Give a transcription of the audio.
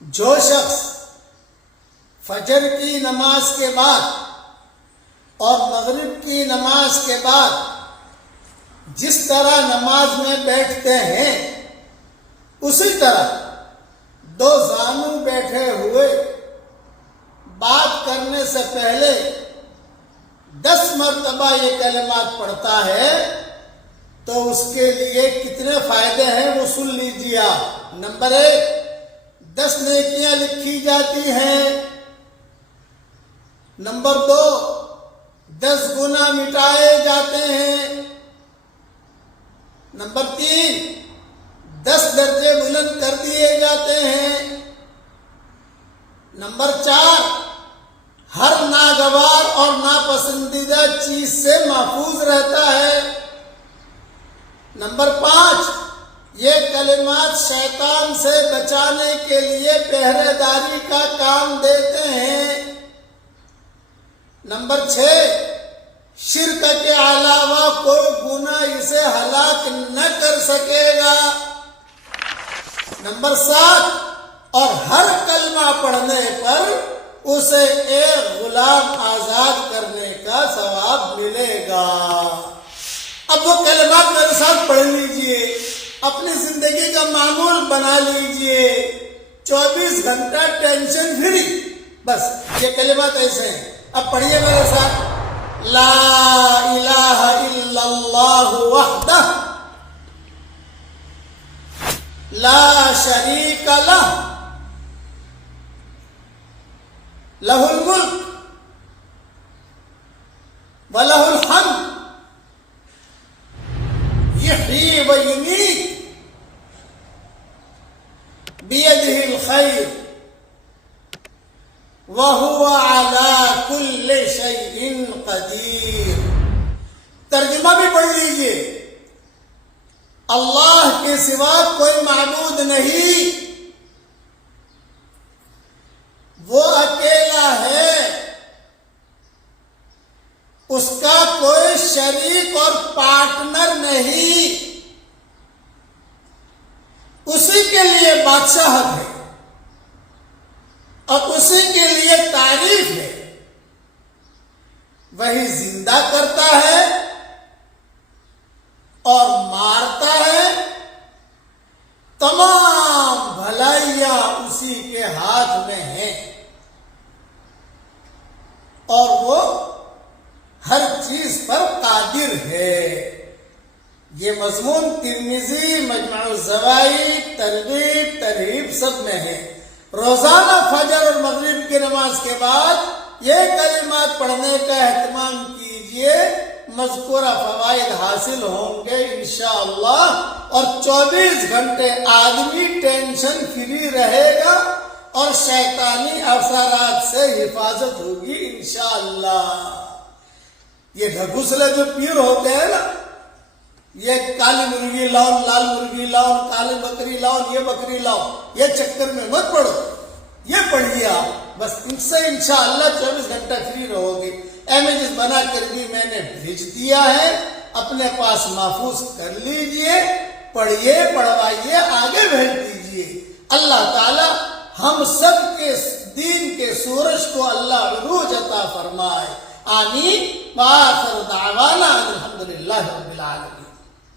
جو شخص فجر کی نماز کے بعد اور مغرب کی نماز کے بعد جس طرح نماز میں بیٹھتے ہیں اسی طرح دو زانو بیٹھے ہوئے بات کرنے سے پہلے 10 مرتبہ یہ کلمات پڑھتا ہے تو اس کے لیے کتنے فائدے ہیں وہ سن لیجیے آپ۔ نمبر 1، 10 نیکیاں لکھی جاتی ہیں۔ نمبر 2، 10 گناہ مٹائے جاتے ہیں۔ نمبر 3، 10 درجے بلند کر دیے جاتے ہیں۔ نمبر 4، ہر ناگوار اور ناپسندیدہ چیز سے محفوظ رہتا ہے۔ نمبر 5، یہ کلمات شیطان سے بچانے کے لیے پہرے داری کا کام دیتے ہیں۔ نمبر 6، شرک کے علاوہ کوئی گناہ اسے ہلاک نہ کر سکے گا۔ نمبر 7، اور ہر کلمہ پڑھنے پر اسے ایک غلام آزاد کرنے کا ثواب ملے گا۔ اب وہ کلمات میرے ساتھ پڑھ لیجئے، اپنی زندگی کا معمول بنا لیجئے، 24 گھنٹہ ٹینشن فری۔ بس یہ کلمات ایسے ہیں، اب پڑھیے میرے ساتھ۔ لا الہ الا اللہ وحدہ لا شریک لہ لہ الملک ولہ الحمد یحیی و یمیت بیدہ الخیر وَهُوَ عَلَى كُلِّ شَيْءٍ قَدِيرٌ۔ ترجمہ بھی پڑھ لیجئے۔ اللہ کے سوا کوئی معبود نہیں، وہ اکیلا ہے، اس کا کوئی شریک اور پارٹنر نہیں، اسی کے لیے بادشاہت ہے اور اسی کے لیے تعریف ہے۔ وہی زندہ کرتا ہے اور مارتا ہے، تمام بھلائیاں اسی کے ہاتھ میں ہیں اور وہ ہر چیز پر قادر ہے۔ یہ مضمون ترمذی، مجمع الزوائد، ترغیب ترہیب سب میں ہے۔ روزانہ فجر اور مغرب کی نماز کے بعد یہ کلمات پڑھنے کا اہتمام کیجئے، مذکورہ فوائد حاصل ہوں گے انشاءاللہ، اور 24 گھنٹے آدمی ٹینشن فری رہے گا اور شیطانی اثرات سے حفاظت ہوگی انشاءاللہ۔ یہ ڈھکوسلے جو پیر ہوتے ہیں نا، یہ کالی مرغی لاؤ، لال مرغی لاؤ، کالی بکری لاؤ، یہ بکری لاؤ، یہ چکر میں مت پڑو، یہ پڑھیے آپ، بس ان سے انشاءاللہ 24 گھنٹہ فری رہو گے۔ امیجز بنا کر بھی میں نے بھیج دیا ہے، اپنے پاس محفوظ کر لیجئے، پڑھیے، پڑھوائیے، آگے بھیج دیجئے۔ اللہ تعالی ہم سب کے دین کے سورج کو اللہ عروج عطا فرمائے، آمین۔ وآخر دعوانا الحمدللہ رب العالمین۔